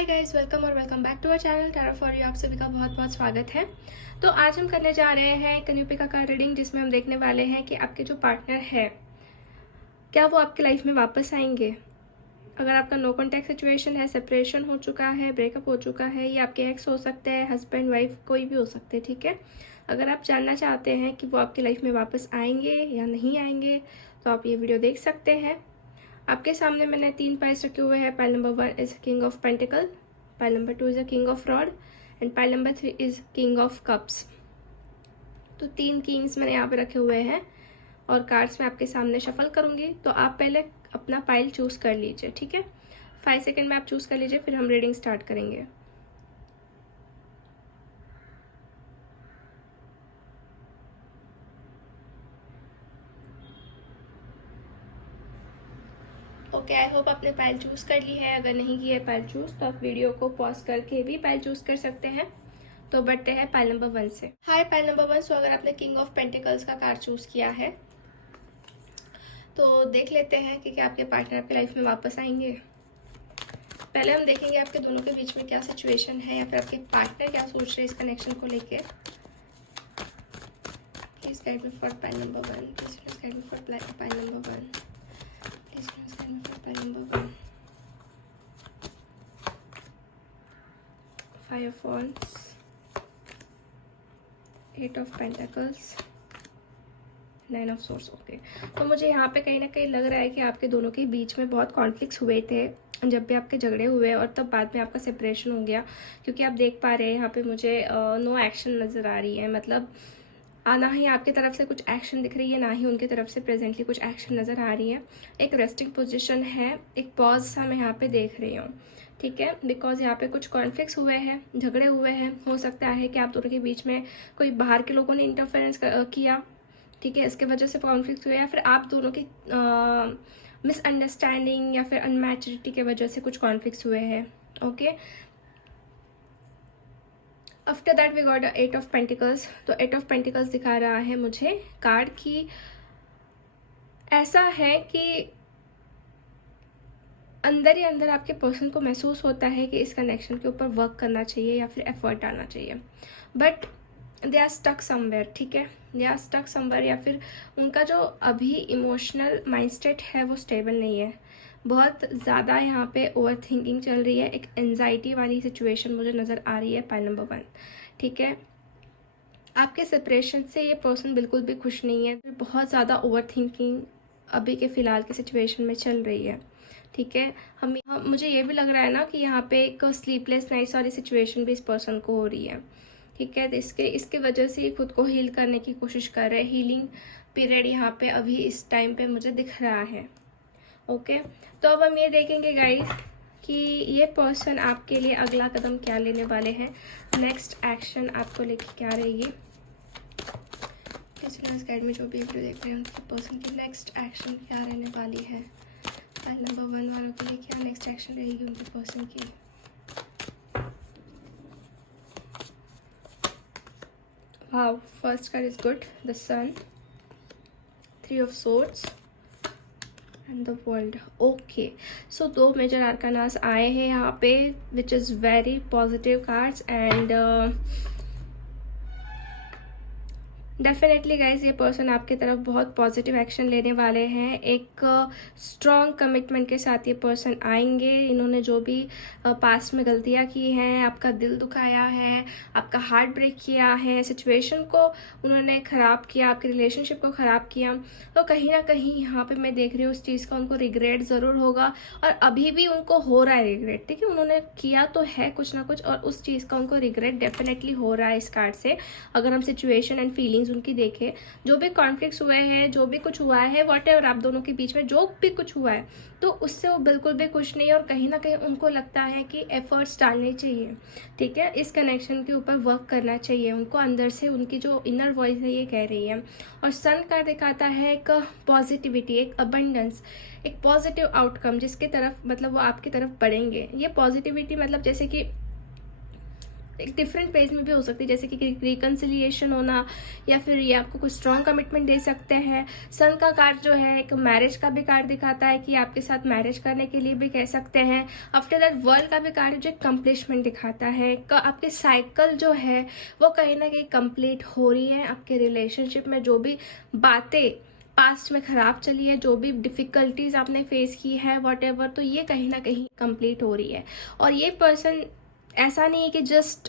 Hi guys, welcome back to our channel tarot for you. आप सभी का बहुत बहुत स्वागत है। तो आज हम करने जा रहे हैं कन्युपिका कार्ड रीडिंग, जिसमें हम देखने वाले हैं कि आपके जो पार्टनर है क्या वो आपकी लाइफ में वापस आएंगे। अगर आपका नो कॉन्टैक्ट सिचुएशन है, सेपरेशन हो चुका है, ब्रेकअप हो चुका है, ये आपके एक्स हो सकते हैं, हस्बैंड वाइफ कोई भी हो सकते हैं, ठीक है। अगर आप जानना चाहते हैं कि वो आपकी लाइफ में वापस आएंगे या नहीं आएंगे तो आप ये वीडियो देख सकते हैं। आपके सामने मैंने 3 पाइल्स रखे हुए हैं। Pile number 1 is king of pentacle, pile number 2 is a king of rod and pile number 3 is king of cups. तो 3 किंग्स मैंने यहाँ पे रखे हुए हैं और कार्ड्स मैं आपके सामने शफल करूंगी। तो आप पहले अपना पाइल चूज कर लीजिए, ठीक है। 5 सेकेंड में आप चूज कर लीजिए, फिर हम रीडिंग स्टार्ट करेंगे। ओके, आई होप आपने पाइल चूज कर ली है। अगर नहीं की है पाइल चूज तो आप वीडियो को पॉज करके भी पाइल चूज कर सकते हैं। तो बढ़ते हैं पाइल नंबर 1 से। हाय पाइल नंबर 1। सो अगर आपने किंग ऑफ पेंटिकल्स का कार्ड चूज किया है तो देख लेते हैं कि क्या आपके पार्टनर आपकी लाइफ में वापस आएंगे। पहले हम देखेंगे आपके दोनों के बीच में क्या सिचुएशन है या फिर आपके पार्टनर क्या सोच रहे हैं इस कनेक्शन को लेके। Please guide me for pile number 1। Please guide me for pile number 1। Please guide me for pile number 1। 5 of Wands, 8 of Pentacles, 9 of Swords। Okay, तो मुझे यहाँ पे कहीं ना कहीं लग रहा है कि आपके दोनों के बीच में बहुत कॉन्फ्लिक्ट्स हुए थे जब भी आपके झगड़े हुए और तब बाद में आपका सेपरेशन हो गया। क्योंकि आप देख पा रहे हैं यहाँ पे मुझे नो एक्शन नज़र आ रही है। मतलब ना ही आपकी तरफ से कुछ एक्शन दिख रही है, ना ही उनकी तरफ से प्रेजेंटली कुछ एक्शन नज़र आ रही है। एक रेस्टिंग पोजिशन है, एक पॉज सा मैं यहाँ पे देख रही हूँ, ठीक है। बिकॉज यहाँ पे कुछ कॉन्फ्लिक्ट्स हुए हैं, झगड़े हुए हैं। हो सकता है कि आप दोनों के बीच में कोई बाहर के लोगों ने इंटरफेरेंस किया, ठीक है, इसके वजह से कॉन्फ्लिक्ट हुए, या फिर आप दोनों की मिसअंडरस्टैंडिंग या फिर अनमैच्योरिटी के वजह से कुछ कॉन्फ्लिक्ट्स हुए हैं। Okay, after that we got 8 of pentacles. तो 8 ऑफ पेंटिकल्स दिखा रहा है मुझे कार्ड की ऐसा है कि अंदर ही अंदर आपके पर्सन को महसूस होता है कि इस कनेक्शन के ऊपर वर्क करना चाहिए या फिर एफर्ट डालना चाहिए, but they are stuck somewhere, ठीक है। दे आर स्टक समवेयर, या फिर उनका जो अभी इमोशनल माइंडसेट है वो स्टेबल नहीं है। बहुत ज़्यादा यहाँ पे ओवर थिंकिंग चल रही है, एक एंजाइटी वाली सिचुएशन मुझे नज़र आ रही है पाइल नंबर 1, ठीक है। आपके सेपरेशन से ये पर्सन बिल्कुल भी खुश नहीं है। बहुत ज़्यादा ओवर थिंकिंग अभी के फ़िलहाल की सिचुएशन में चल रही है, ठीक है। मुझे ये भी लग रहा है ना कि यहाँ पे एक स्लीपलेस नाइट्स वाली सिचुएशन भी इस पर्सन को हो रही है, ठीक है। तो इसके वजह से ये खुद को हील करने की कोशिश कर रहे हैं। हीलिंग पीरियड यहाँ पे अभी इस टाइम पे मुझे दिख रहा है। ओके, तो अब हम ये देखेंगे गाइस कि ये पर्सन आपके लिए अगला कदम क्या लेने वाले हैं, नेक्स्ट एक्शन आपको लेके क्या रहेगी। लिसनर्स गाइड में जो भी वीडियो देख रहे हैं उनके पर्सन की नेक्स्ट एक्शन क्या रहने वाली है। पाइल नंबर 1 वालों के लिए क्या नेक्स्ट एक्शन रहेगी उनके पर्सन की। Wow, first card is good, the sun, 3 of swords and the world. Okay, so 2 major arcanas आए हैं यहाँ पे which is very positive cards and definitely guys ये पर्सन आपकी तरफ बहुत पॉजिटिव एक्शन लेने वाले हैं। एक स्ट्रॉन्ग कमिटमेंट के साथ ये पर्सन आएंगे। इन्होंने जो भी पास्ट में गलतियां की हैं, आपका दिल दुखाया है, आपका हार्ट ब्रेक किया है, सिचुएशन को उन्होंने ख़राब किया, आपके रिलेशनशिप को ख़राब किया, तो कहीं ना कहीं यहाँ पे मैं देख रही हूँ उस चीज़ का उनको रिग्रेट ज़रूर होगा और अभी भी उनको हो रहा है रिग्रेट, ठीक है। उन्होंने किया तो है कुछ ना कुछ और उस चीज़ का उनको रिग्रेट डेफिनेटली हो रहा है इस कार्ड से। अगर हम सिचुएशन एंड फीलिंग्स उनकी देखें, जो भी कॉन्फ्लिक्ट्स हुए हैं, जो भी कुछ हुआ है, व्हाटएवर आप दोनों के बीच में जो भी कुछ हुआ है, तो उससे वो बिल्कुल भी खुश नहीं है और कहीं ना कहीं उनको लगता है कि एफर्ट्स डालने चाहिए, ठीक है। इस कनेक्शन के ऊपर वर्क करना चाहिए उनको। अंदर से उनकी जो इनर वॉइस है ये कह रही है। और सन कार्ड दिखाता है एक पॉजिटिविटी, एक अबंडेंस, एक पॉजिटिव आउटकम जिसके तरफ मतलब वो आपकी तरफ बढ़ेंगे। ये पॉजिटिविटी मतलब जैसे कि एक डिफरेंट पेज में भी हो सकती है, जैसे कि रिकन्सिलिएशन होना, या फिर ये आपको कुछ स्ट्रॉन्ग कमिटमेंट दे सकते हैं। सन का कार्ड जो है एक मैरिज का भी कार्ड दिखाता है कि आपके साथ मैरिज करने के लिए भी कह सकते हैं। आफ्टर दैट वर्ल्ड का भी कार्ड जो कंप्लीटमेंट दिखाता है, आपके साइकिल जो है वो कहीं ना कहीं कंप्लीट हो रही है। आपके रिलेशनशिप में जो भी बातें पास्ट में खराब चली है, जो भी डिफिकल्टीज आपने फेस की है, वॉट तो ये कहीं ना कहीं कंप्लीट हो रही है। और ये पर्सन ऐसा नहीं है कि जस्ट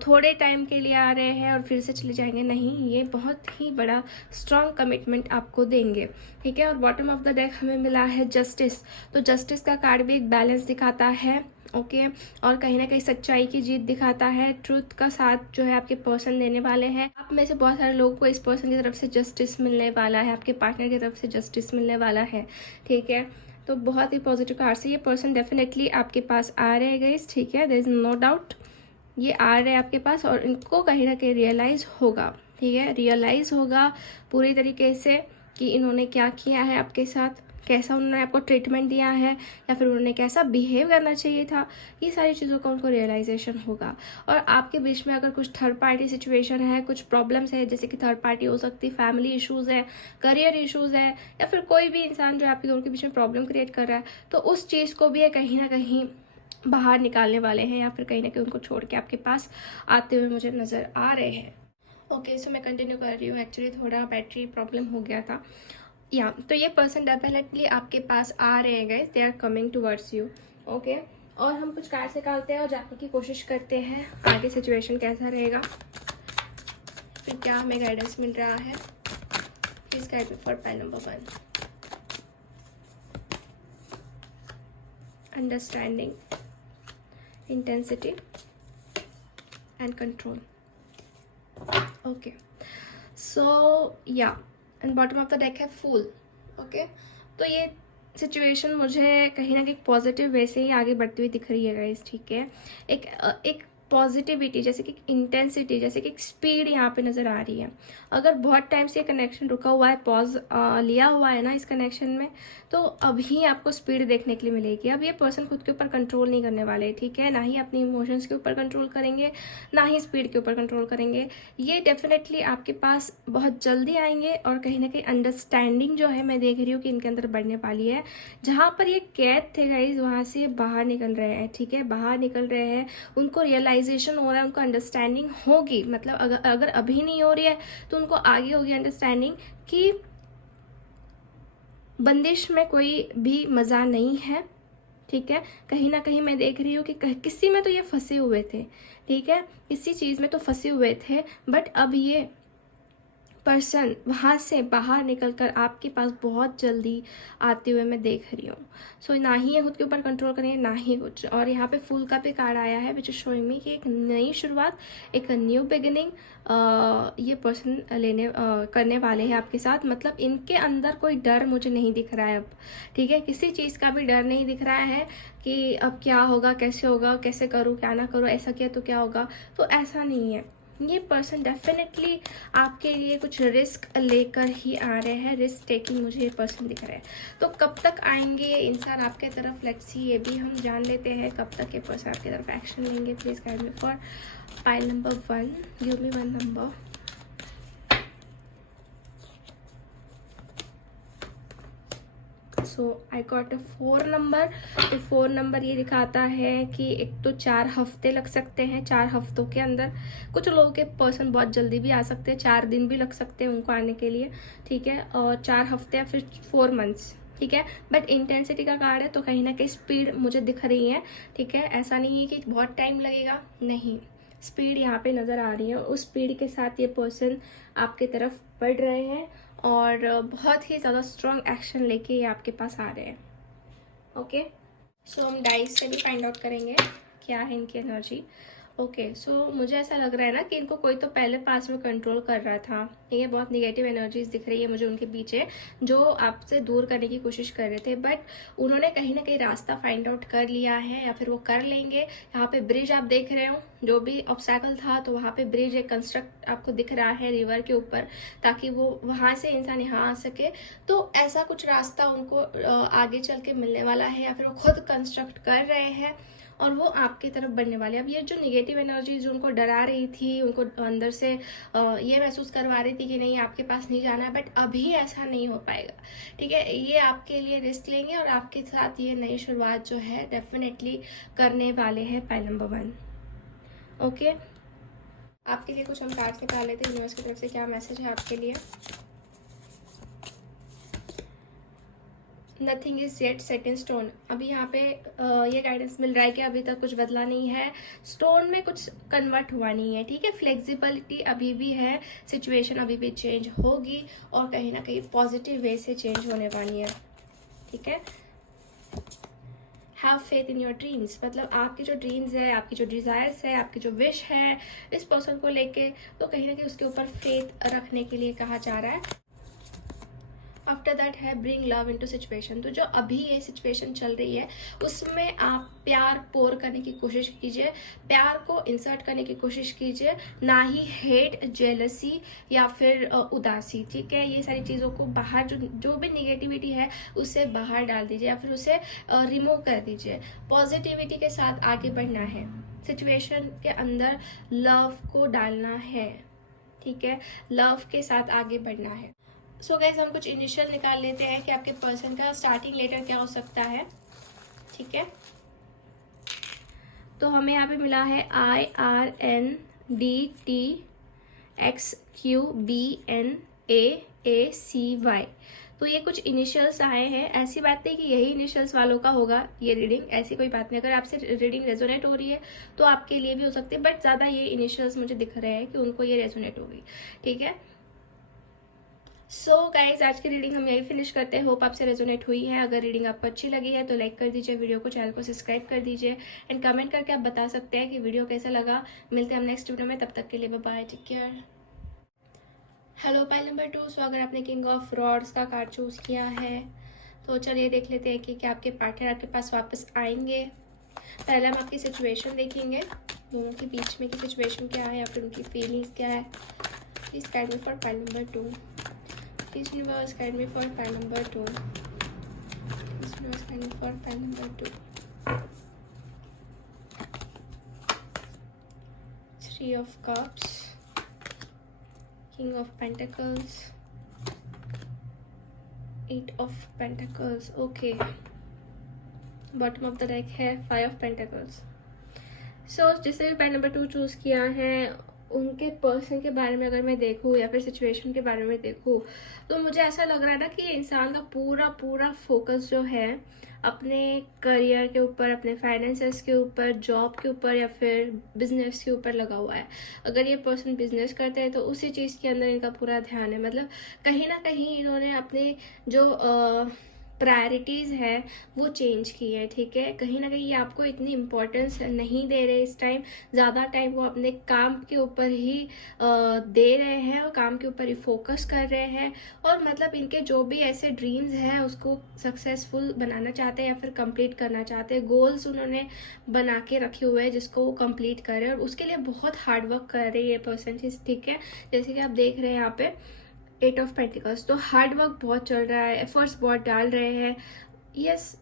थोड़े टाइम के लिए आ रहे हैं और फिर से चले जाएंगे, नहीं, ये बहुत ही बड़ा स्ट्रॉन्ग कमिटमेंट आपको देंगे, ठीक है। और बॉटम ऑफ द डेक हमें मिला है जस्टिस। तो जस्टिस का कार्ड भी एक बैलेंस दिखाता है, ओके और कहीं ना कहीं सच्चाई की जीत दिखाता है। ट्रूथ का साथ जो है आपके पर्सन देने वाले हैं। आप में से बहुत सारे लोगों को इस पर्सन की तरफ से जस्टिस मिलने वाला है, आपके पार्टनर की तरफ से जस्टिस मिलने वाला है, ठीक है। तो बहुत ही पॉजिटिव कार्ड से ये पर्सन डेफिनेटली आपके पास आ रहे हैं गाइस, ठीक है, देयर इज नो डाउट, ये आ रहे हैं आपके पास और इनको कहीं ना कहीं रियलाइज होगा, ठीक है, रियलाइज होगा पूरी तरीके से कि इन्होंने क्या किया है आपके साथ, कैसा उन्होंने आपको ट्रीटमेंट दिया है, या फिर उन्होंने कैसा बिहेव करना चाहिए था। ये सारी चीज़ों का उनको रियलाइजेशन होगा। और आपके बीच में अगर कुछ थर्ड पार्टी सिचुएशन है, कुछ प्रॉब्लम्स है, जैसे कि थर्ड पार्टी हो सकती, फैमिली इश्यूज़ है, करियर इश्यूज़ है, या फिर कोई भी इंसान जो आपके दोनों के बीच में प्रॉब्लम क्रिएट कर रहा है, तो उस चीज़ को भी कहीं ना कहीं बाहर निकालने वाले हैं, या फिर कहीं ना कहीं उनको छोड़ के आपके पास आते हुए मुझे नज़र आ रहे हैं। ओके, सो मैं कंटिन्यू कर रही हूँ। एक्चुअली थोड़ा बैटरी प्रॉब्लम हो गया था या तो ये पर्सन डेफिनेटली आपके पास आ रहे हैं guys, they are coming towards you, okay. और हम कुछ कार्ड निकालते हैं और जानने की कोशिश करते हैं आगे सिचुएशन कैसा रहेगा, फिर क्या हमें गाइडेंस मिल रहा है। Please guide me for pile number 1, understanding, intensity and control, okay. So या and bottom of the deck है फूल, ओके। तो ये सिचुएशन मुझे कहीं ना कहीं पॉजिटिव वे से ही आगे बढ़ती हुई दिख रही है गाइस, ठीक है। एक पॉजिटिविटी, जैसे कि इंटेंसिटी, जैसे कि स्पीड यहाँ पे नज़र आ रही है। अगर बहुत टाइम से ये कनेक्शन रुका हुआ है, पॉज लिया हुआ है ना इस कनेक्शन में, तो अभी आपको स्पीड देखने के लिए मिलेगी। अब ये पर्सन खुद के ऊपर कंट्रोल नहीं करने वाले, ठीक है, ना ही अपनी इमोशंस के ऊपर कंट्रोल करेंगे, ना ही स्पीड के ऊपर कंट्रोल करेंगे। ये डेफिनेटली आपके पास बहुत जल्दी आएंगे और कहीं ना कहीं अंडरस्टैंडिंग जो है मैं देख रही हूँ कि इनके अंदर बढ़ने वाली है। जहाँ पर ये कैद थे गाइज, वहाँ से बाहर निकल रहे हैं, ठीक है, बाहर निकल रहे हैं। उनको रियलाइजेशन हो रहा है, उनको अंडरस्टैंडिंग होगी, मतलब अगर अभी नहीं हो रही है तो उनको आगे होगी अंडरस्टैंडिंग कि बंदिश में कोई भी मज़ा नहीं है, ठीक है। कहीं ना कहीं मैं देख रही हूँ कि किसी में तो ये फंसे हुए थे, ठीक है, किसी चीज़ में तो फंसे हुए थे, बट अब ये पर्सन वहाँ से बाहर निकलकर आपके पास बहुत जल्दी आते हुए मैं देख रही हूँ। सो ना ही ये खुद के ऊपर कंट्रोल करेंगे, ना ही कुछ। और यहाँ पे फूल का भी कार्ड आया है विच इज शोइंग मी कि एक नई शुरुआत, एक न्यू बिगिनिंग ये पर्सन करने वाले हैं आपके साथ। मतलब इनके अंदर कोई डर मुझे नहीं दिख रहा है अब, ठीक है, किसी चीज़ का भी डर नहीं दिख रहा है कि अब क्या होगा, कैसे होगा, कैसे करूँ, क्या ना करूँ, ऐसा किया तो क्या होगा। तो ऐसा नहीं है, ये पर्सन डेफिनेटली आपके लिए कुछ रिस्क लेकर ही आ रहे हैं। रिस्क टेकिंग मुझे ये पर्सन दिख रहा है। तो कब तक आएंगे ये इंसान आपके तरफ, लेट्स सी, ये भी हम जान लेते हैं कब तक ये पर्सन आपकी तरफ एक्शन लेंगे। Please guide me for pile number 1, give me 1 number. So I got 4 number. तो 4 नंबर ये दिखाता है कि एक तो 4 हफ्ते लग सकते हैं, 4 हफ्तों के अंदर कुछ लोगों के पर्सन बहुत जल्दी भी आ सकते हैं, 4 दिन भी लग सकते हैं उनको आने के लिए, ठीक है, और 4 हफ्ते या फिर 4 मंथ्स, ठीक है। बट इंटेंसिटी का कार्ड है तो कहीं ना कहीं स्पीड मुझे दिख रही है, ठीक है। ऐसा नहीं है कि बहुत टाइम लगेगा, नहीं, स्पीड यहाँ पे नज़र आ रही है। उस स्पीड के साथ ये पर्सन आपके तरफ बढ़ रहे हैं और बहुत ही ज़्यादा स्ट्रॉन्ग एक्शन लेके ये आपके पास आ रहे हैं, ओके। सो हम डाइस से भी फाइंड आउट करेंगे क्या है इनकी एनर्जी, ओके। सो मुझे ऐसा लग रहा है ना कि इनको कोई तो पहले पास में कंट्रोल कर रहा था, ठीक है। बहुत निगेटिव एनर्जीज दिख रही है मुझे उनके पीछे, जो आपसे दूर करने की कोशिश कर रहे थे, बट उन्होंने कहीं ना कहीं रास्ता फाइंड आउट कर लिया है, या फिर वो कर लेंगे। यहाँ पे ब्रिज आप देख रहे हो, जो भी ऑब्स्टैकल था तो वहाँ पे ब्रिज एक कंस्ट्रक्ट आपको दिख रहा है रिवर के ऊपर, ताकि वो वहाँ से इंसान यहाँ आ सके। तो ऐसा कुछ रास्ता उनको आगे चल के मिलने वाला है, या फिर वो खुद कंस्ट्रक्ट कर रहे हैं और वो आपकी तरफ बढ़ने वाले। अब ये जो निगेटिव एनर्जी जो उनको डरा रही थी, उनको अंदर से ये महसूस करवा रही थी कि नहीं आपके पास नहीं जाना है, बट अभी ऐसा नहीं हो पाएगा, ठीक है। ये आपके लिए रिस्क लेंगे और आपके साथ ये नई शुरुआत जो है डेफिनेटली करने वाले हैं पाइल नंबर 1। ओके, आपके लिए कुछ हम कार्ड्स निकाल लेते हैं, यूनिवर्स की तरफ से क्या मैसेज है आपके लिए। Nothing is yet set in stone. अभी यहाँ पे ये गाइडेंस मिल रहा है कि अभी तक कुछ बदला नहीं है, स्टोन में कुछ कन्वर्ट हुआ नहीं है, ठीक है। फ्लेक्सिबिलिटी अभी भी है, सिचुएशन अभी भी चेंज होगी और कहीं ना कहीं पॉजिटिव वे से चेंज होने वाली है, ठीक है। Have faith in your dreams, मतलब आपके जो ड्रीम्स है, आपकी जो डिज़ायर्स है, आपकी जो विश है इस पर्सन को लेके, तो कहीं ना कहीं उसके ऊपर फेथ रखने के लिए कहा जा रहा है। आफ्टर दैट है ब्रिंग लव इनटू सिचुएशन। तो जो अभी ये सिचुएशन चल रही है उसमें आप प्यार पोर करने की कोशिश कीजिए, प्यार को इंसर्ट करने की कोशिश कीजिए, ना ही हेट, जेलसी या फिर उदासी, ठीक है। ये सारी चीज़ों को बाहर, जो भी निगेटिविटी है उसे बाहर डाल दीजिए या फिर उसे रिमूव कर दीजिए। पॉजिटिविटी के साथ आगे बढ़ना है, सिचुएशन के अंदर लव को डालना है, ठीक है, लव के साथ आगे बढ़ना है। सो गाइस, हम कुछ इनिशियल निकाल लेते हैं कि आपके पर्सन का स्टार्टिंग लेटर क्या हो सकता है, ठीक है। तो हमें यहाँ पे मिला है IRNDTXQBNAACY। तो ये कुछ इनिशियल्स आए हैं। ऐसी बात नहीं कि यही इनिशियल्स वालों का होगा ये रीडिंग, ऐसी कोई बात नहीं। अगर आपसे रीडिंग रेजोनेट हो रही है तो आपके लिए भी हो सकती है, बट ज़्यादा ये इनिशियल्स मुझे दिख रहे हैं कि उनको ये रेजोनेट होगी, ठीक है। सो गाइज, आज की रीडिंग हम यही फिनिश करते हैं। होप आपसे रेजोनेट हुई है। अगर रीडिंग आपको अच्छी लगी है तो लाइक कर दीजिए वीडियो को, चैनल को सब्सक्राइब कर दीजिए एंड कमेंट करके आप बता सकते हैं कि वीडियो कैसा लगा। मिलते हैं हम नेक्स्ट वीडियो में, तब तक के लिए bye bye, take care. Hello pile number 2। So अगर आपने किंग ऑफ रॉड्स का कार्ड चूज किया है तो चलिए देख लेते हैं कि क्या आपके पार्टनर आपके पास वापस आएंगे। पहले हम आपकी सिचुएशन देखेंगे, दोनों के बीच में की सिचुएशन क्या है या फिर उनकी फीलिंग्स क्या है। Please guide me for pile number 2। Please universe guide me for pile number 2. Please universe guide me for pile number 2. 3 of Cups, King of Pentacles, 8 of Pentacles. Okay. Bottom of the deck है 5 of Pentacles. So जिसने भी pile number 2 choose किया है उनके person के बारे में अगर मैं देखूँ या फिर सिचुएशन के बारे में देखूँ तो मुझे ऐसा लग रहा है ना कि ये इंसान का पूरा फोकस जो है अपने करियर के ऊपर, अपने फाइनेंसेस के ऊपर, जॉब के ऊपर या फिर बिजनेस के ऊपर लगा हुआ है। अगर ये पर्सन बिजनेस करते हैं तो उसी चीज़ के अंदर इनका पूरा ध्यान है। मतलब कहीं ना कहीं इन्होंने अपने जो प्रायोरिटीज़ है वो चेंज की है, ठीक है। कहीं ना कहीं ये आपको इतनी इम्पोर्टेंस नहीं दे रहे इस टाइम, ज़्यादा टाइम वो अपने काम के ऊपर ही दे रहे हैं और काम के ऊपर ही फोकस कर रहे हैं। और मतलब इनके जो भी ऐसे ड्रीम्स हैं उसको सक्सेसफुल बनाना चाहते हैं या फिर कंप्लीट करना चाहते हैं। गोल्स उन्होंने बना के रखे हुए हैं जिसको वो कंप्लीट कर रहे हैं और उसके लिए बहुत हार्ड वर्क कर रही है पर्सन, ठीक है। जैसे कि आप देख रहे हैं यहाँ पे 8 ऑफ पेंटिकल्स, तो हार्ड वर्क बहुत चल रहा है, एफर्ट्स बहुत डाल रहे हैं। Yes,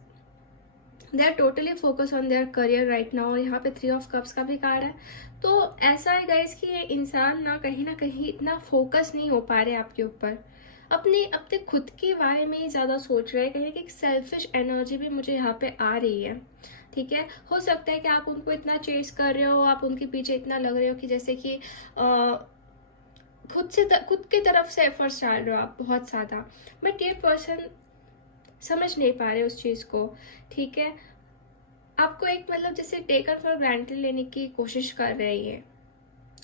they are totally focus on their career right now. और यहाँ पे 3 ऑफ कप्स का भी कार्ड है। तो ऐसा है गाइस कि ये इंसान ना कहीं इतना फोकस नहीं हो पा रहे आपके ऊपर, अपने खुद के बारे में ही ज़्यादा सोच रहे हैं। कहीं एक सेल्फिश एनर्जी भी मुझे यहाँ पे आ रही है, ठीक है। हो सकता है कि आप उनको इतना चेस कर रहे हो, आप उनके पीछे इतना लग रहे हो कि जैसे कि खुद की तरफ से एफर्ट्स डाल रहे हो आप बहुत ज़्यादा, बट ये पर्सन समझ नहीं पा रहे उस चीज़ को, ठीक है। आपको एक मतलब जैसे टेकन फॉर ग्रांटेड लेने की कोशिश कर रही है,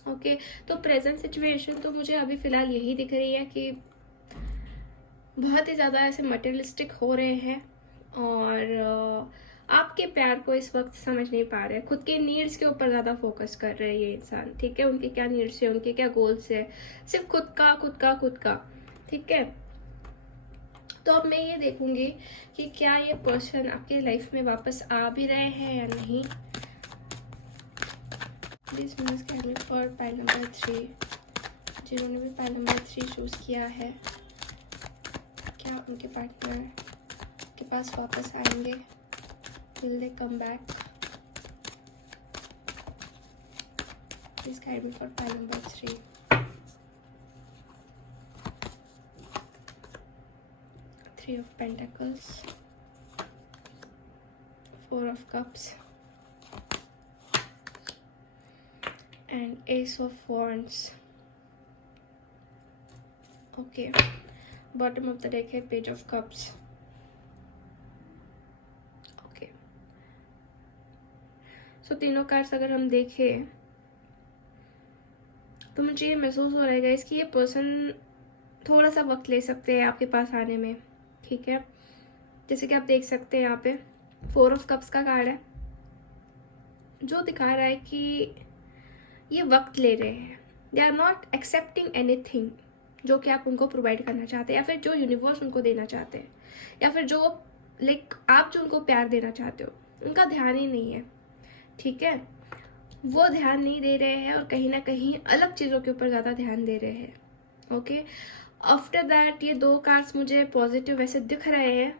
ओके। तो प्रेजेंट सिचुएशन तो मुझे अभी फ़िलहाल यही दिख रही है कि बहुत ही ज़्यादा ऐसे मटेरियलिस्टिक हो रहे हैं और आपके प्यार को इस वक्त समझ नहीं पा रहे, खुद के नीड्स के ऊपर ज़्यादा फोकस कर रहे हैं ये इंसान, ठीक है। उनके क्या नीड्स है, उनके क्या गोल्स है, सिर्फ खुद का, ठीक है। तो अब मैं ये देखूंगी कि क्या ये पर्सन आपके लाइफ में वापस आ भी रहे हैं या नहीं। Please guide me for pile number 3। जिन्होंने भी पाइल नंबर 3 चूज किया है, क्या उनके पार्टनर के पास वापस आएंगे? Will they come back? Please guide me for pile number 3. Three of Pentacles, Four of Cups, and Ace of Wands. Okay, bottom of the deck है Page of Cups. Okay, so तीनों cards अगर हम देखें तो मुझे ये महसूस हो रहा है गाइस कि ये पर्सन थोड़ा सा वक्त ले सकते हैं आपके पास आने में, ठीक है। जैसे कि आप देख सकते हैं यहाँ पे 4 ऑफ कप्स का कार्ड है, जो दिखा रहा है कि ये वक्त ले रहे हैं। They are not accepting anything जो कि आप उनको प्रोवाइड करना चाहते हैं, या फिर जो यूनिवर्स उनको देना चाहते हैं, या फिर जो आप जो उनको प्यार देना चाहते हो, उनका ध्यान ही नहीं है, ठीक है। वो ध्यान नहीं दे रहे हैं और कहीं ना कहीं अलग चीज़ों के ऊपर ज़्यादा ध्यान दे रहे हैं। ओके, आफ्टर दैट ये 2 कार्ड्स मुझे पॉजिटिव वैसे दिख रहे हैं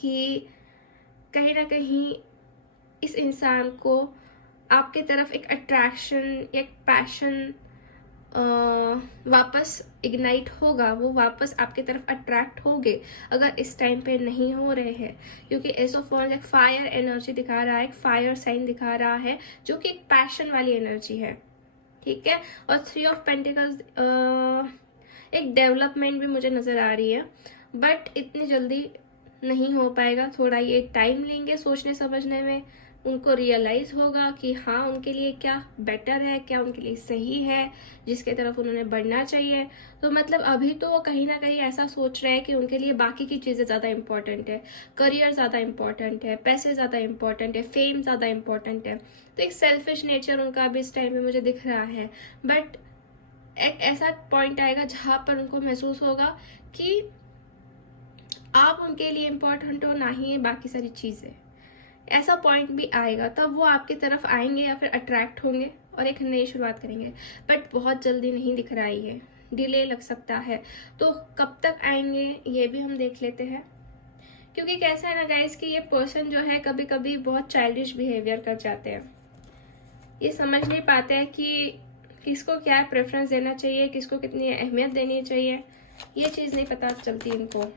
कि कहीं ना कहीं इस इंसान को आपके तरफ एक अट्रैक्शन, एक पैशन वापस इग्नाइट होगा, वो वापस आपके तरफ अट्रैक्ट होंगे अगर इस टाइम पे नहीं हो रहे हैं, क्योंकि एस ऑफ वॉन्ड्स एक फायर एनर्जी दिखा रहा है, एक फायर साइन दिखा रहा है, जो कि एक पैशन वाली एनर्जी है, ठीक है। और 3 ऑफ पेंटिकल्स एक डेवलपमेंट भी मुझे नजर आ रही है, बट इतनी जल्दी नहीं हो पाएगा, थोड़ा ये टाइम लेंगे सोचने समझने में। उनको रियलाइज होगा कि हाँ उनके लिए क्या बेटर है, क्या उनके लिए सही है, जिसके तरफ उन्होंने बढ़ना चाहिए। तो मतलब अभी तो वो कहीं ना कहीं ऐसा सोच रहे हैं कि उनके लिए बाकी की चीज़ें ज़्यादा इंपॉर्टेंट है, करियर ज़्यादा इंपॉर्टेंट है, पैसे ज़्यादा इंपॉर्टेंट है, फेम ज़्यादा इंपॉर्टेंट है। तो एक सेल्फिश नेचर उनका अभी इस टाइम पे मुझे दिख रहा है, बट एक ऐसा पॉइंट आएगा जहाँ पर उनको महसूस होगा कि आप उनके लिए इम्पोर्टेंट हो, ना ही बाकी सारी चीज़ें। ऐसा पॉइंट भी आएगा, तब वो आपकी तरफ आएंगे या फिर अट्रैक्ट होंगे और एक नई शुरुआत करेंगे, बट बहुत जल्दी नहीं दिख रहा है, डिले लग सकता है। तो कब तक आएंगे ये भी हम देख लेते हैं, क्योंकि कैसा है ना गाइस कि ये पर्सन जो है कभी कभी बहुत चाइल्डिश बिहेवियर कर जाते हैं। ये समझ नहीं पाते हैं कि किसको क्या प्रेफरेंस देना चाहिए, किसको कितनी अहमियत देनी चाहिए, ये चीज़ नहीं पता चलती इनको।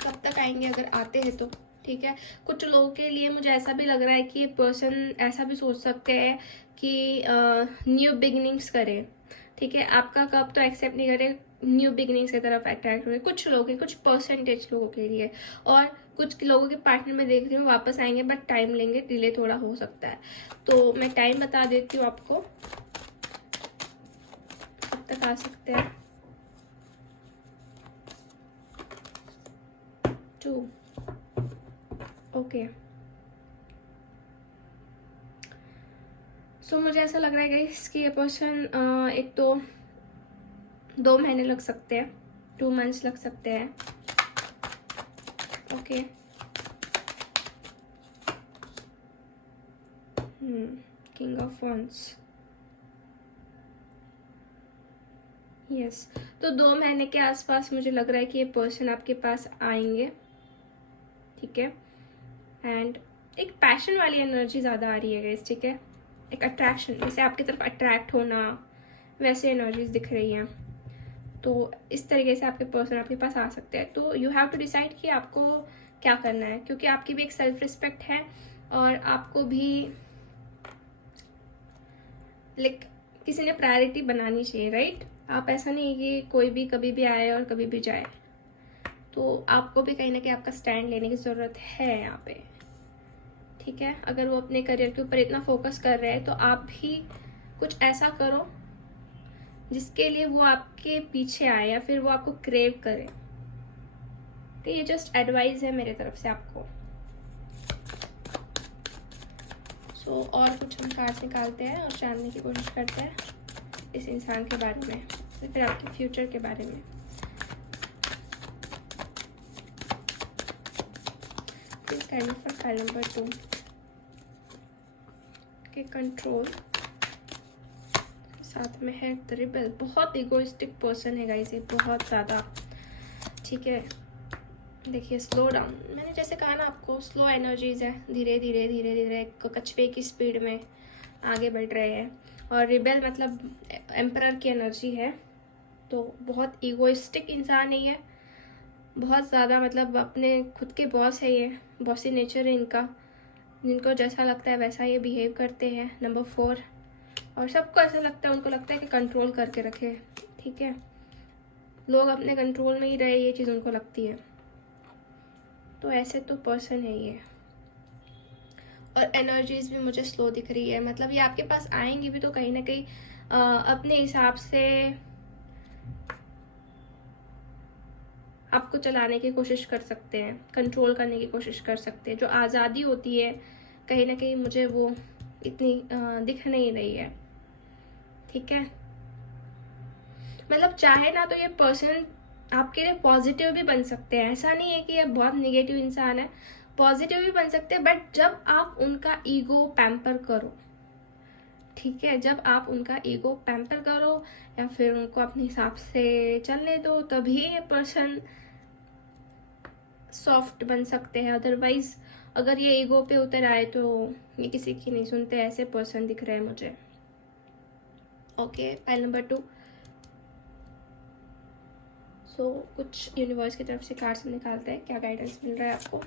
कब तक आएंगे अगर आते हैं तो, ठीक है। कुछ लोगों के लिए मुझे ऐसा भी लग रहा है कि ये पर्सन ऐसा भी सोच सकते हैं कि न्यू बिगिनिंग्स करें, ठीक है। आपका कब तो एक्सेप्ट नहीं करे, न्यू बिगिनिंग्स की तरफ अट्रैक्ट हो रहे कुछ लोगों के, कुछ परसेंटेज लोगों के लिए। और कुछ लोगों के पार्टनर में देख रही हूँ वापस आएंगे, बट टाइम लेंगे, डिले थोड़ा हो सकता है। तो मैं टाइम बता देती हूँ आपको कब तक आ सकते हैं। 2 ओके, सो मुझे ऐसा लग रहा है गाइस कि ये पर्सन एक तो 2 महीने लग सकते हैं, 2 मंथ्स लग सकते हैं। Okay, king of wands, yes. तो 2 महीने के आसपास मुझे लग रहा है कि ये पर्सन आपके पास आएंगे, ठीक है। एंड एक पैशन वाली एनर्जी ज़्यादा आ रही है गाइस, ठीक है। एक अट्रैक्शन, जैसे आपकी तरफ अट्रैक्ट होना, वैसे एनर्जीज दिख रही हैं। तो इस तरीके से आपके पर्सन आपके पास आ सकते हैं। तो यू हैव टू डिसाइड कि आपको क्या करना है, क्योंकि आपकी भी एक सेल्फ रिस्पेक्ट है और आपको भी लाइक किसी ने प्रायोरिटी बनानी चाहिए, राइट। आप ऐसा नहीं कि कोई भी कभी भी आए और कभी भी जाए, तो आपको भी कहीं ना कहीं आपका स्टैंड लेने की ज़रूरत है यहाँ पे, ठीक है। अगर वो अपने करियर के ऊपर इतना फोकस कर रहे हैं तो आप भी कुछ ऐसा करो जिसके लिए वो आपके पीछे आए या फिर वो आपको क्रेव करे। तो ये जस्ट एडवाइस है मेरे तरफ से आपको। सो और कुछ हम कार्ड्स निकालते हैं और जानने की कोशिश करते हैं इस इंसान के बारे में, तो फिर आपके फ्यूचर के बारे में। Please kind for file number 2 के कंट्रोल, साथ में है द रिबेल। बहुत इगोइस्टिक पर्सन है गाइस ये, बहुत ज़्यादा, ठीक है। देखिए स्लो डाउन, मैंने जैसे कहा ना आपको, स्लो एनर्जीज है, धीरे धीरे धीरे धीरे एक कछुए की स्पीड में आगे बढ़ रहे हैं। और रिबेल मतलब एम्परर की एनर्जी है, तो बहुत ईगोइस्टिक इंसान है ये, बहुत ज़्यादा मतलब अपने खुद के बॉस है ये, बॉसी नेचर है इनका, जिनको जैसा लगता है वैसा ये बिहेव करते हैं। नंबर 4, और सबको ऐसा लगता है, उनको लगता है कि कंट्रोल करके रखे, ठीक है, लोग अपने कंट्रोल में ही रहे, ये चीज़ उनको लगती है। तो ऐसे तो पर्सन है ये। और एनर्जीज भी मुझे स्लो दिख रही है, मतलब ये आपके पास आएंगी भी तो कहीं ना कहीं अपने हिसाब से आपको चलाने की कोशिश कर सकते हैं, कंट्रोल करने की कोशिश कर सकते हैं। जो आज़ादी होती है कहीं ना कहीं मुझे वो इतनी दिख नहीं रही है, ठीक है। मतलब चाहे ना तो ये पर्सन आपके लिए पॉजिटिव भी बन सकते हैं, ऐसा नहीं है कि ये बहुत निगेटिव इंसान है, पॉजिटिव भी बन सकते हैं, बट जब आप उनका ईगो पैम्पर करो, ठीक है, जब आप उनका ईगो पैम्पर करो या फिर उनको अपने हिसाब से चलने दो, तभी ये पर्सन सॉफ्ट बन सकते हैं। अदरवाइज अगर ये ईगो पे उतर आए तो ये किसी की नहीं सुनते, ऐसे पर्सन दिख रहे हैं मुझे। Okay, pile number 2। सो कुछ यूनिवर्स की तरफ से कार्ड्स निकालते हैं, क्या गाइडेंस मिल रहा है आपको।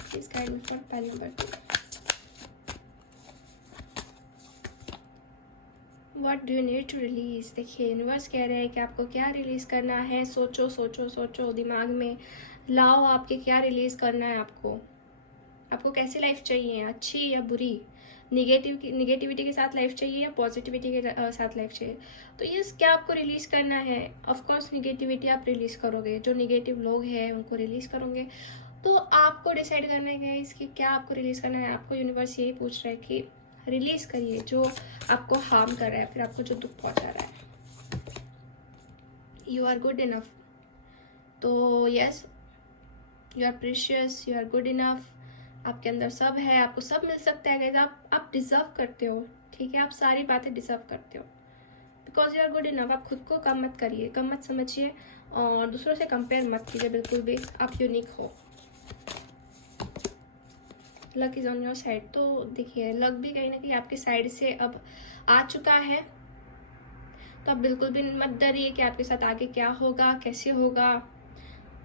Please guidance for pile number 2। What do you need to release. देखिए यूनिवर्स कह रहे हैं कि आपको क्या रिलीज करना है। सोचो सोचो सोचो, दिमाग में लाओ आपके क्या रिलीज करना है आपको कैसी लाइफ चाहिए, अच्छी या बुरी, निगेटिविटी के साथ लाइफ चाहिए या पॉजिटिविटी के साथ लाइफ चाहिए। तो ये क्या आपको रिलीज करना है। ऑफकोर्स निगेटिविटी आप रिलीज करोगे, जो निगेटिव लोग हैं उनको रिलीज करोगे। तो आपको डिसाइड करना है इसकी क्या आपको रिलीज करना है। आपको यूनिवर्स यही पूछ रहा है कि रिलीज करिए जो आपको हार्म कर रहा है, फिर आपको जो दुख पहुंचा रहा है। You are good enough. तो yes, you are precious, you are good enough, आपके अंदर सब है, आपको सब मिल सकता है गाइस। आप डिजर्व करते हो, ठीक है, आप सारी बातें डिजर्व करते हो, because you are good enough. आप खुद को कम मत करिए, कम मत समझिए और दूसरों से कंपेयर मत कीजिए बिल्कुल भी, आप यूनिक हो। Luck is on your side. तो देखिए लक भी कहीं ना कहीं आपकी साइड से अब आ चुका है, तो आप बिल्कुल भी मत डरिए कि आपके साथ आगे क्या होगा, कैसे होगा,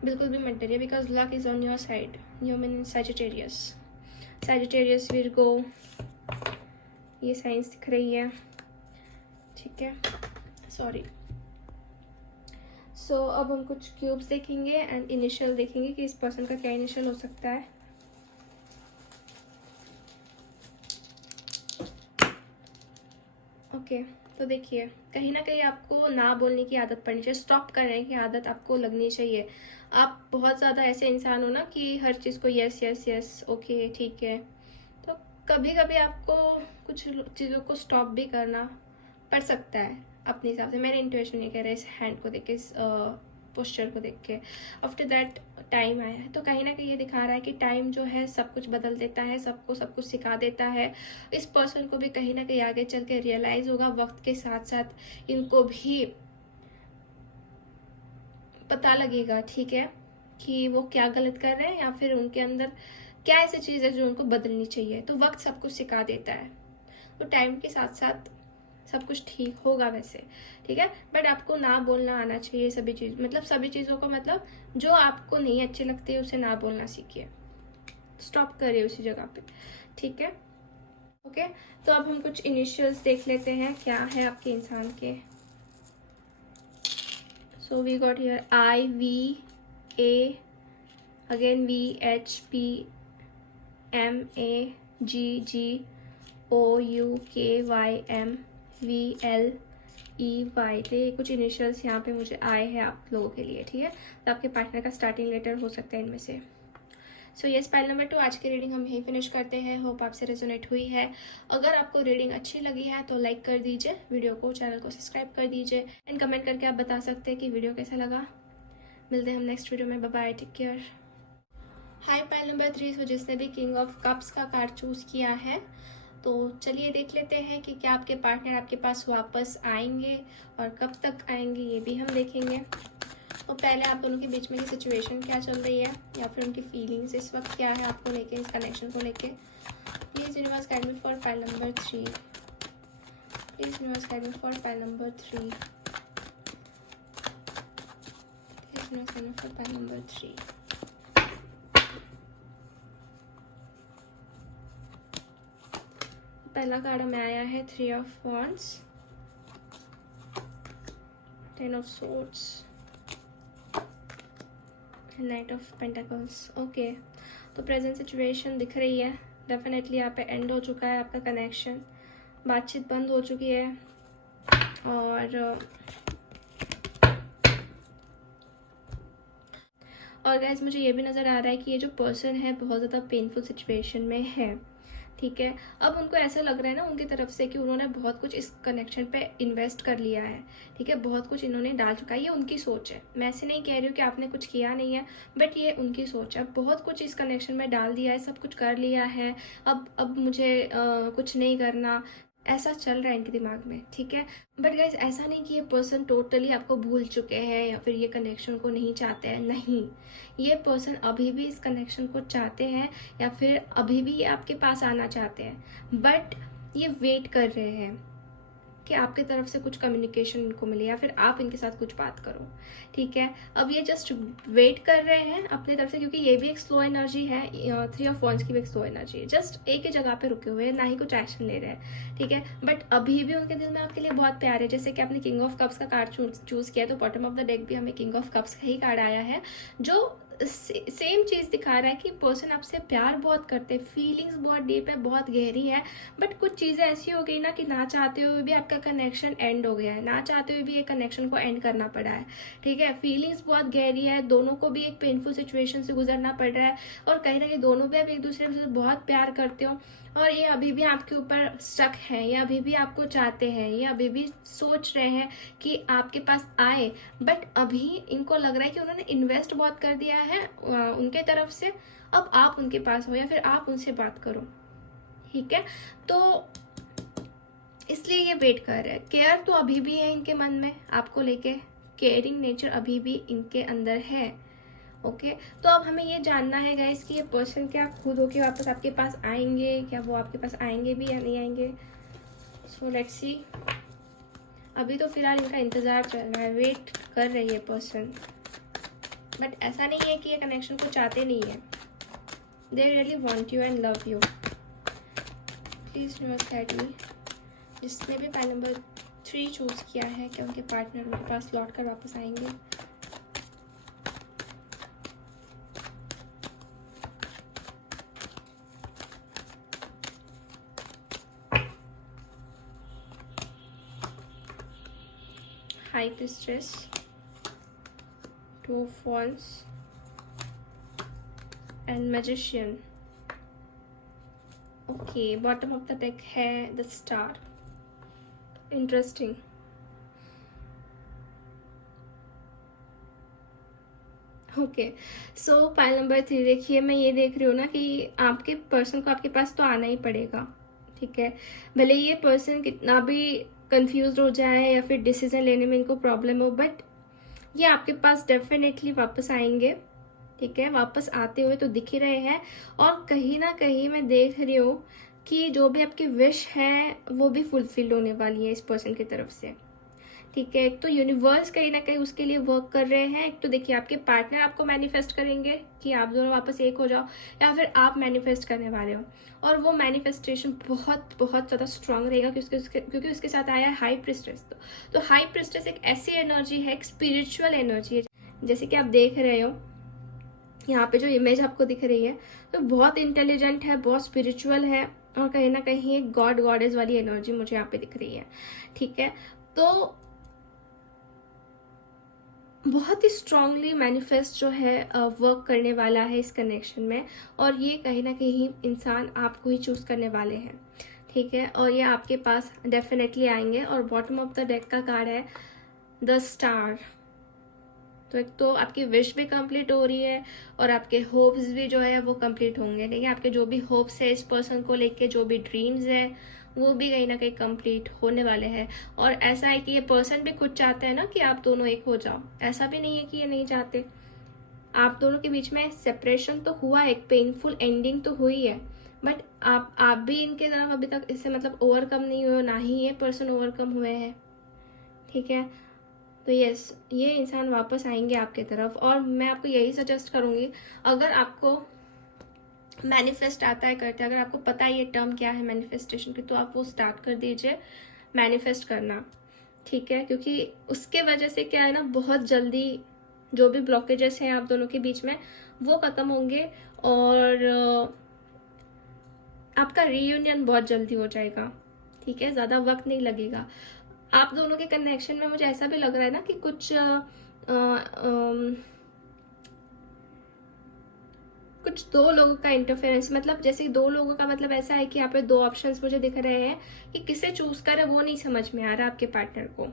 बिल्कुल भी मत डरिए, because luck is on your side. You mean Sagittarius, Virgo, ये साइंस दिख रही है, ठीक है, सॉरी। सो अब हम कुछ क्यूब्स देखेंगे एंड इनिशियल देखेंगे कि इस पर्सन का क्या इनिशियल हो सकता है। ओके, तो देखिए कहीं ना कहीं आपको ना बोलने की आदत पड़नी चाहिए, स्टॉप करने की आदत आपको लगनी चाहिए। आप बहुत ज़्यादा ऐसे इंसान हो ना कि हर चीज़ को यस यस यस, ओके ठीक है, तो कभी कभी आपको कुछ चीज़ों को स्टॉप भी करना पड़ सकता है अपने हिसाब से। मेरे इंट्यूशन ये कह रहा है इस हैंड को देख के, इस पोस्चर को देख के। आफ्टर दैट टाइम आया है, तो कहीं ना कहीं ये दिखा रहा है कि टाइम जो है सब कुछ बदल देता है, सबको सब कुछ सिखा देता है। इस पर्सन को भी कहीं ना कहीं आगे चल के रियलाइज होगा, वक्त के साथ साथ इनको भी पता लगेगा, ठीक है, कि वो क्या गलत कर रहे हैं या फिर उनके अंदर क्या ऐसी चीज़ है जो उनको बदलनी चाहिए। तो वक्त सब कुछ सिखा देता है, तो टाइम के साथ साथ सब कुछ ठीक होगा वैसे, ठीक है। बट आपको ना बोलना आना चाहिए सभी चीज़, मतलब सभी चीज़ों को, मतलब जो आपको नहीं अच्छी लगती है उसे ना बोलना सीखिए, स्टॉप करिए उसी जगह पे, ठीक है। ओके, तो अब हम कुछ इनिशियल्स देख लेते हैं क्या है आपके इंसान के। So we got here IVA, again VHPMAGGOUKYM VLEY। तो ये कुछ इनिशियल्स यहाँ पे मुझे आए हैं आप लोगों के लिए, ठीक है। तो आपके पार्टनर का स्टार्टिंग लेटर हो सकता है इनमें से। सो यस, पाइल नंबर 2, आज की रीडिंग हम यहीं फिनिश करते हैं। होप आपसे रेजोनेट हुई है। अगर आपको रीडिंग अच्छी लगी है तो लाइक कर दीजिए वीडियो को, चैनल को सब्सक्राइब कर दीजिए एंड कमेंट करके आप बता सकते हैं कि वीडियो कैसा लगा। मिलते हैं हम नेक्स्ट वीडियो में, bye bye, take care. Hi, pile number 3, so जिसने भी किंग ऑफ कप्स का कार्ड चूज किया है, तो चलिए देख लेते हैं कि क्या आपके पार्टनर आपके पास वापस आएंगे और कब तक आएंगे, ये भी हम देखेंगे। तो पहले आप दोनों के बीच में की सिचुएशन क्या चल रही है या फिर उनकी फीलिंग्स इस वक्त क्या है आपको लेके, इस कनेक्शन को लेके। Please universe guide me for file number 3। Please universe guide me for file number 3। Please universe guide me for file number 3। पहला कार्ड हमें आया है 3 of wands, 10 of swords, night of pentacles. Okay, तो present situation दिख रही है, definitely यहाँ पे एंड हो चुका है आपका कनेक्शन, बातचीत बंद हो चुकी है। और गाइज मुझे ये भी नज़र आ रहा है कि ये जो पर्सन है बहुत ज़्यादा पेनफुल सिचुएशन में है, ठीक है। अब उनको ऐसा लग रहा है ना उनकी तरफ से कि उन्होंने बहुत कुछ इस कनेक्शन पे इन्वेस्ट कर लिया है, ठीक है, बहुत कुछ इन्होंने डाल चुका है। ये उनकी सोच है, मैं ऐसे नहीं कह रही हूँ कि आपने कुछ किया नहीं है, बट ये उनकी सोच है। बहुत कुछ इस कनेक्शन में डाल दिया है, सब कुछ कर लिया है, अब मुझे कुछ नहीं करना, ऐसा चल रहा है इनके दिमाग में, ठीक है। बट गाइज ऐसा नहीं कि ये पर्सन टोटली आपको भूल चुके हैं या फिर ये कनेक्शन को नहीं चाहते हैं, नहीं। ये पर्सन अभी भी इस कनेक्शन को चाहते हैं या फिर अभी भी ये आपके पास आना चाहते हैं, बट ये वेट कर रहे हैं कि आपके तरफ से कुछ कम्युनिकेशन इनको मिले या फिर आप इनके साथ कुछ बात करो, ठीक है। अब ये जस्ट वेट कर रहे हैं अपनी तरफ से, क्योंकि ये भी एक स्लो एनर्जी है, 3 ऑफ वॉन्ड्स की भी एक स्लो एनर्जी है, जस्ट एक ही जगह पे रुके हुए हैं, ना ही कुछ एक्शन ले रहे हैं, ठीक है। बट अभी भी उनके दिल में आपके लिए बहुत प्यार है। जैसे कि आपने किंग ऑफ कप्स का कार्ड चूज किया, तो बॉटम ऑफ द डेक भी हमें किंग ऑफ कप्स का ही कार्ड आया है, जो सेम चीज़ दिखा रहा है कि पर्सन आपसे प्यार बहुत करते हैं, फीलिंग्स बहुत डीप है, बहुत गहरी है। बट कुछ चीज़ें ऐसी हो गई ना कि ना चाहते हुए भी आपका कनेक्शन एंड हो गया है, ना चाहते हुए भी ये कनेक्शन को एंड करना पड़ा है, ठीक है। फीलिंग्स बहुत गहरी है, दोनों को भी एक पेनफुल सिचुएशन से गुजरना पड़ रहा है, और कहीं ना कहीं दोनों भी आप एक दूसरे से बहुत प्यार करते हो, और ये अभी भी आपके ऊपर स्टक है, ये अभी भी आपको चाहते हैं, ये अभी भी सोच रहे हैं कि आपके पास आए। बट अभी इनको लग रहा है कि उन्होंने इन्वेस्ट बहुत कर दिया है उनके तरफ से, अब आप उनके पास हो या फिर आप उनसे बात करो, ठीक है। तो इसलिए ये वेट कर रहे हैं। केयर तो अभी भी है इनके मन में आपको लेके, केयरिंग नेचर अभी भी इनके अंदर है, ओके। तो अब हमें ये जानना है गाइस कि ये पर्सन क्या खुद होके वापस आपके पास आएंगे, क्या वो आपके पास आएंगे भी या नहीं आएंगे। So let's see. अभी तो फिलहाल इनका इंतजार चल रहा है, वेट कर रही है पर्सन, बट ऐसा नहीं है कि ये कनेक्शन को चाहते नहीं है, they really want you and love you. Please universe guide me, जिसने भी फाइल नंबर 3 चूज किया है, क्या उनके पार्टनर उनके पास लौट कर वापस आएंगे। High Priestess, 2 of Wands and Magician. Okay, bottom of the deck है the Star. Interesting. Okay, so file number 3 देखिए, मैं ये देख रही हूँ ना कि आपके पर्सन को आपके पास तो आना ही पड़ेगा, ठीक है। भले ये पर्सन कितना भी कंफ्यूज हो जाए या फिर डिसीजन लेने में इनको प्रॉब्लम हो, बट ये आपके पास डेफिनेटली वापस आएंगे, ठीक है। वापस आते हुए तो दिख ही रहे हैं, और कहीं ना कहीं मैं देख रही हूँ कि जो भी आपकी विश है वो भी फुलफिल होने वाली है इस पर्सन की तरफ से, ठीक है। एक तो यूनिवर्स कहीं ना कहीं उसके लिए वर्क कर रहे हैं, एक तो देखिए आपके पार्टनर आपको मैनिफेस्ट करेंगे कि आप दोनों वापस एक हो जाओ, या फिर आप मैनिफेस्ट करने वाले हो, और वो मैनिफेस्टेशन बहुत बहुत ज़्यादा स्ट्रांग रहेगा क्योंकि उसके साथ आया है हाई प्रिस्टेस। तो हाई प्रिस्टेस एक ऐसी एनर्जी है, एक स्पिरिचुअल एनर्जी है, जैसे कि आप देख रहे हो यहाँ पे जो इमेज आपको दिख रही है, तो बहुत इंटेलिजेंट है, बहुत स्पिरिचुअल है, और कहीं ना कहीं एक गॉड गॉडेस वाली एनर्जी मुझे यहाँ पे दिख रही है, ठीक है। तो बहुत ही स्ट्रांगली मैनिफेस्ट जो है वर्क करने वाला है इस कनेक्शन में, और ये कहीं ना कहीं इंसान आपको ही चूज करने वाले हैं, ठीक है। और ये आपके पास डेफिनेटली आएंगे, और बॉटम ऑफ द डेक का कार्ड है द स्टार, तो एक तो आपकी विश भी कंप्लीट हो रही है और आपके होप्स भी जो है वो कंप्लीट होंगे। ठीक है, आपके जो भी होप्स है इस पर्सन को लेके, जो भी ड्रीम्स है वो भी कहीं ना कहीं कंप्लीट होने वाले हैं। और ऐसा है कि ये पर्सन भी खुद चाहता है ना कि आप दोनों एक हो जाओ, ऐसा भी नहीं है कि ये नहीं चाहते। आप दोनों के बीच में सेपरेशन तो हुआ, एक पेनफुल एंडिंग तो हुई है, बट आप भी इनके तरफ अभी तक इससे मतलब ओवरकम नहीं हुए, ना ही ये पर्सन ओवरकम हुए हैं। ठीक है, तो यस, ये इंसान वापस आएंगे आपके तरफ। और मैं आपको यही सजेस्ट करूंगी, अगर आपको मैनिफेस्ट आता है करते, अगर आपको पता है ये टर्म क्या है मैनिफेस्टेशन की, तो आप वो स्टार्ट कर दीजिए मैनिफेस्ट करना। ठीक है, क्योंकि उसके वजह से क्या है ना, बहुत जल्दी जो भी ब्लॉकेजेस हैं आप दोनों के बीच में वो खत्म होंगे और आपका रीयूनियन बहुत जल्दी हो जाएगा। ठीक है, ज़्यादा वक्त नहीं लगेगा। आप दोनों के कनेक्शन में मुझे ऐसा भी लग रहा है ना कि कुछ दो लोगों का इंटरफेरेंस, मतलब जैसे दो लोगों का मतलब ऐसा है कि यहाँ पे दो ऑप्शंस मुझे दिख रहे हैं कि किसे चूज करे वो नहीं समझ में आ रहा आपके पार्टनर को।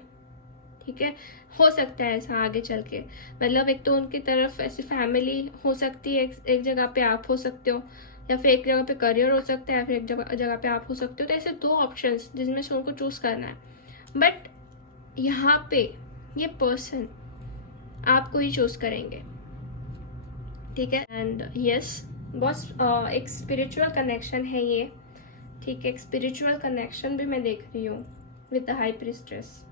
ठीक है, हो सकता है ऐसा आगे चल के, मतलब एक तो उनकी तरफ ऐसी फैमिली हो सकती है, एक जगह पे आप हो सकते हो, या फिर एक जगह पे करियर हो सकता है, या फिर एक जगह पे आप हो सकते हो। तो ऐसे दो ऑप्शंस जिसमें से उनको चूज करना है, बट यहाँ पे ये पर्सन आपको ही चूज करेंगे। ठीक है, एंड यस, बहुत एक स्पिरिचुअल कनेक्शन है ये। ठीक है, एक स्पिरिचुअल कनेक्शन भी मैं देख रही हूँ with the high priestess.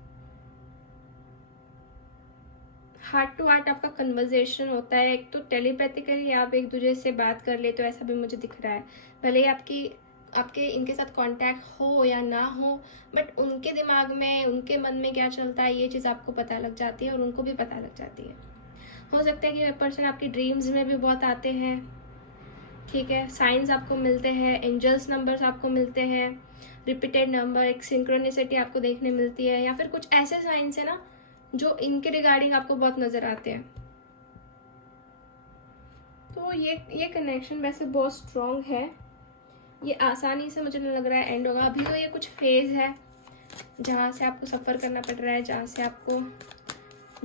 Heart to heart आपका कन्वर्जेशन होता है, एक तो टेलीपैथिकली आप एक दूसरे से बात कर ले, तो ऐसा भी मुझे दिख रहा है। भले ही आपके इनके साथ कांटेक्ट हो या ना हो, बट उनके दिमाग में, उनके मन में क्या चलता है ये चीज़ आपको पता लग जाती है और उनको भी पता लग जाती है। हो सकता है कि पर्सन आपकी ड्रीम्स में भी बहुत आते हैं। ठीक है, साइंस आपको मिलते हैं, एंजल्स नंबर्स आपको मिलते हैं, रिपीटेड नंबर, एक सिंक्रोनिसिटी आपको देखने मिलती है, या फिर कुछ ऐसे साइंस है ना जो इनके रिगार्डिंग आपको बहुत नजर आते हैं। तो ये कनेक्शन वैसे बहुत स्ट्रॉन्ग है, ये आसानी से मुझे नहीं लग रहा है एंड होगा। अभी तो ये कुछ फेज है जहाँ से आपको सफ़र करना पड़ रहा है, जहाँ से आपको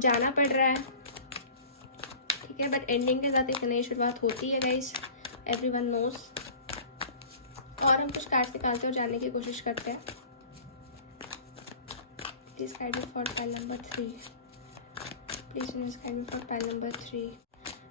जाना पड़ रहा है। ठीक है, बट एंडिंग के साथ एक नई शुरुआत होती है गाइस, एवरीवन नोज। और हम कुछ कार्ड्स निकालते और जानने की कोशिश करते हैं। Please guide me for pile number 3। Please guide me for pile number 3।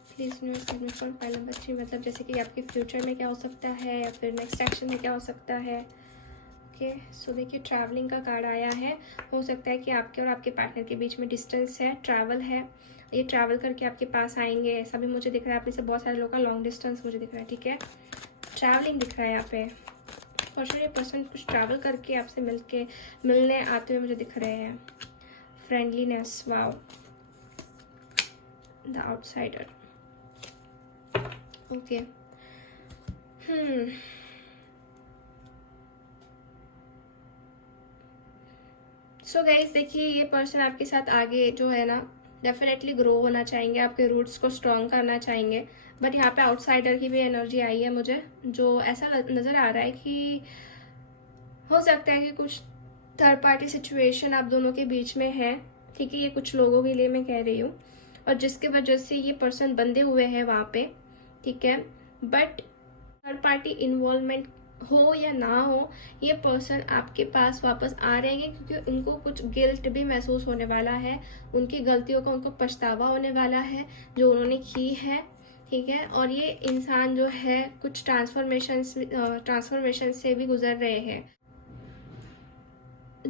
Please guide me for pile number 3। मतलब जैसे कि आपके फ्यूचर में क्या हो सकता है, या फिर नेक्स्ट एक्शन में क्या हो सकता है। ओके, सो देखिए ट्रैवलिंग का कार्ड आया है। हो सकता है कि आपके और आपके पार्टनर के बीच में डिस्टेंस है, ट्रैवल है, ये ट्रैवल करके आपके पास आएंगे, ऐसा भी मुझे दिख रहा है। आप में से बहुत सारे लोगों का लॉन्ग डिस्टेंस मुझे दिख रहा है। ठीक है, ट्रैवलिंग दिख रहा है यहाँ पे, और शायद ये पर्सन कुछ ट्रैवल करके आपसे मिलने आते हुए मुझे दिख रहे हैं। Friendliness, wow, the outsider. Okay, so guys देखिए, ये पर्सन आपके साथ आगे जो है ना डेफिनेटली ग्रो होना चाहेंगे, आपके रूट्स को स्ट्रॉन्ग करना चाहेंगे। बट यहाँ पे आउटसाइडर की भी एनर्जी आई है मुझे, जो ऐसा नज़र आ रहा है कि हो सकता है कि कुछ थर्ड पार्टी सिचुएशन आप दोनों के बीच में है। ठीक है, ये कुछ लोगों के लिए मैं कह रही हूँ, और जिसके वजह से ये पर्सन बंधे हुए हैं वहाँ पे। ठीक है, बट थर्ड पार्टी इन्वॉल्वमेंट हो या ना हो, ये पर्सन आपके पास वापस आ रहे हैं, क्योंकि उनको कुछ गिल्ट भी महसूस होने वाला है, उनकी गलतियों का उनको पछतावा होने वाला है जो उन्होंने की है। ठीक है, और ये इंसान जो है कुछ ट्रांसफॉर्मेशन से भी गुजर रहे हैं।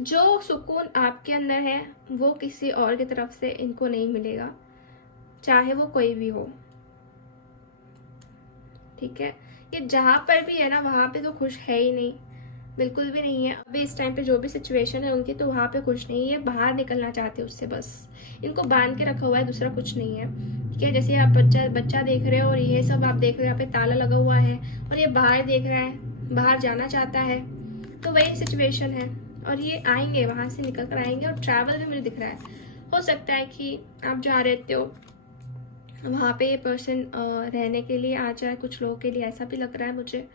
जो सुकून आपके अंदर है वो किसी और की तरफ से इनको नहीं मिलेगा, चाहे वो कोई भी हो। ठीक है, ये जहाँ पर भी है ना वहाँ पे तो खुश है ही नहीं, बिल्कुल भी नहीं है। अभी इस टाइम पे जो भी सिचुएशन है उनकी, तो वहाँ पे खुश नहीं है, बाहर निकलना चाहते हैं उससे, बस इनको बांध के रखा हुआ है, दूसरा कुछ नहीं है। ठीक है, जैसे आप बच्चा देख रहे हो और ये सब आप देख रहे हो, यहाँ पे ताला लगा हुआ है और ये बाहर देख रहा है, बाहर जाना चाहता है, तो वही सिचुएशन है। और ये आएंगे, वहाँ से निकल कर आएंगे, और ट्रैवल भी मुझे दिख रहा है। हो सकता है कि आप जहाँ रहते हो वहाँ पे ये पर्सन रहने के लिए आ जाए, कुछ लोगों के लिए ऐसा भी लग रहा है मुझे।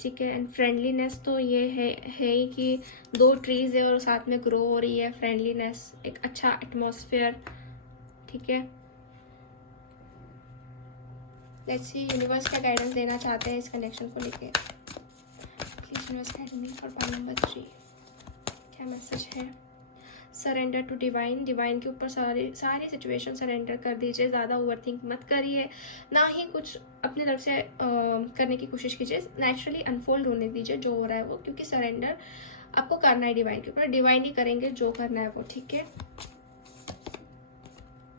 ठीक है, एंड फ्रेंडलीनेस तो ये है ही कि दो ट्रीज है और साथ में ग्रो हो रही है फ्रेंडलीनेस, एक अच्छा एटमॉस्फेयर। ठीक है, लेट्स सी यूनिवर्स क्या गाइडेंस देना चाहते हैं इस कनेक्शन को लेके। Please universe guide me for pile number 3, क्या मैसेज है। सरेंडर टू डिवाइन, डिवाइन के ऊपर सारी सिचुएशन सरेंडर कर दीजिए, ज़्यादा ओवरथिंक मत करिए, ना ही कुछ अपनी तरफ से करने की कोशिश कीजिए, नेचुरली अनफोल्ड होने दीजिए जो हो रहा है वो, क्योंकि सरेंडर आपको करना है डिवाइन के ऊपर, डिवाइन ही करेंगे जो करना है वो, ठीक है।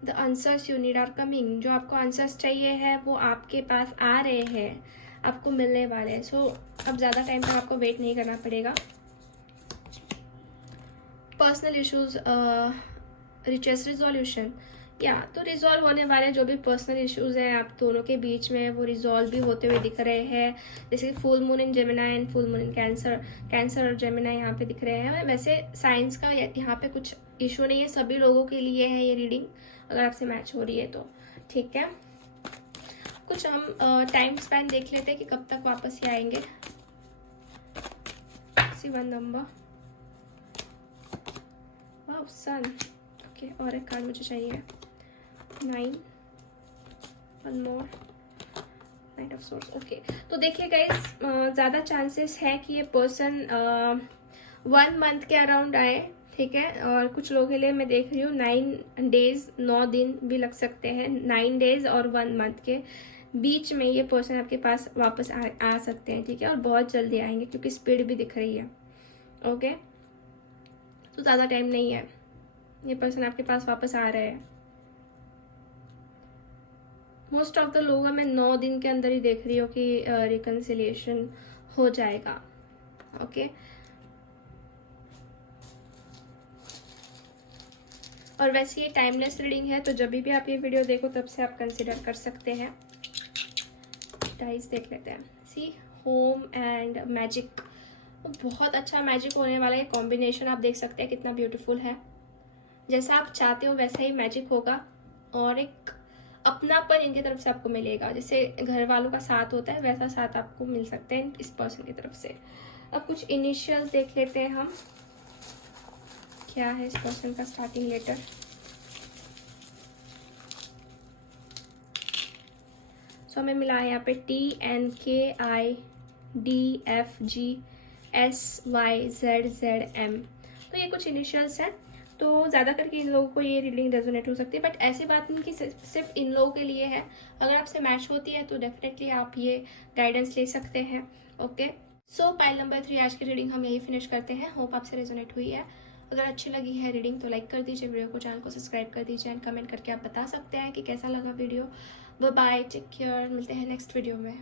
The answers you need are coming, जो आपको आंसर्स चाहिए है वो आपके पास आ रहे हैं, आपको मिलने वाले हैं। सो अब ज़्यादा टाइम तक आपको वेट नहीं करना पड़ेगा। पर्सनल इश्यूज रिचेस रिजोल्यूशन, या तो रिजॉल्व होने वाले जो भी पर्सनल इश्यूज हैं आप दोनों के बीच में, वो रिजॉल्व भी होते हुए दिख रहे हैं। जैसे कि full moon in Gemini and full moon in cancer, cancer और जेमिनाई यहाँ पे दिख रहे हैं। वैसे साइंस का यहाँ पे कुछ इशू नहीं है, सभी लोगों के लिए है ये रीडिंग, अगर आपसे मैच हो रही है तो, ठीक है। कुछ हम टाइम स्पैन देख लेते हैं कि कब तक वापस ये आएंगे। वन नंबर, वाओ सन, ओके, और एक कार्ड मुझे चाहिए। 9, one more, night of source, okay. तो देखिए गाइस, ज़्यादा चांसेस है कि ये पर्सन 1 मंथ के अराउंड आए, ठीक है। और कुछ लोगों के लिए मैं देख रही हूँ 9 डेज, 9 दिन भी लग सकते हैं। 9 डेज और 1 मंथ के बीच में ये पर्सन आपके पास वापस आ सकते हैं, ठीक है। और बहुत जल्दी आएंगे क्योंकि स्पीड भी दिख रही है, ओके। तो ज़्यादा टाइम नहीं है, ये पर्सन आपके पास वापस आ रहे हैं। मोस्ट ऑफ द लोगों में 9 दिन के अंदर ही देख रही हो कि रिकन्सिलिएशन हो जाएगा, ओके। और वैसे ये टाइमलेस रीडिंग है, तो जब भी आप ये वीडियो देखो तब से आप कंसिडर कर सकते हैं। डाइस देख लेते हैं। सी, होम एंड मैजिक, बहुत अच्छा मैजिक होने वाला है। कॉम्बिनेशन आप देख सकते हैं कितना ब्यूटीफुल है। जैसा आप चाहते हो वैसा ही मैजिक होगा, और एक अपनापन इनकी तरफ से आपको मिलेगा। जैसे घर वालों का साथ होता है वैसा साथ आपको मिल सकते हैं इस पर्सन की तरफ से। अब कुछ इनिशियल्स देख लेते हैं हम, क्या है इस पर्सन का स्टार्टिंग लेटर। सो हमें मिला है यहाँ पे TNKIDFGSYZZM। तो ये कुछ इनिशियल्स हैं, तो ज़्यादा करके इन लोगों को ये रीडिंग रेजोनेट हो सकती है, बट ऐसी बात नहीं कि सिर्फ इन लोगों के लिए है। अगर आपसे मैच होती है तो डेफिनेटली आप ये गाइडेंस ले सकते हैं, ओके। सो पाइल नंबर 3 आज की रीडिंग हम यही फिनिश करते हैं। होप आपसे रेजोनेट हुई है। अगर अच्छी लगी है रीडिंग तो लाइक कर दीजिए वीडियो को, चैनल को सब्सक्राइब कर दीजिए, एंड कमेंट करके आप बता सकते हैं कि कैसा लगा video. Bye bye, take care, मिलते हैं नेक्स्ट वीडियो में।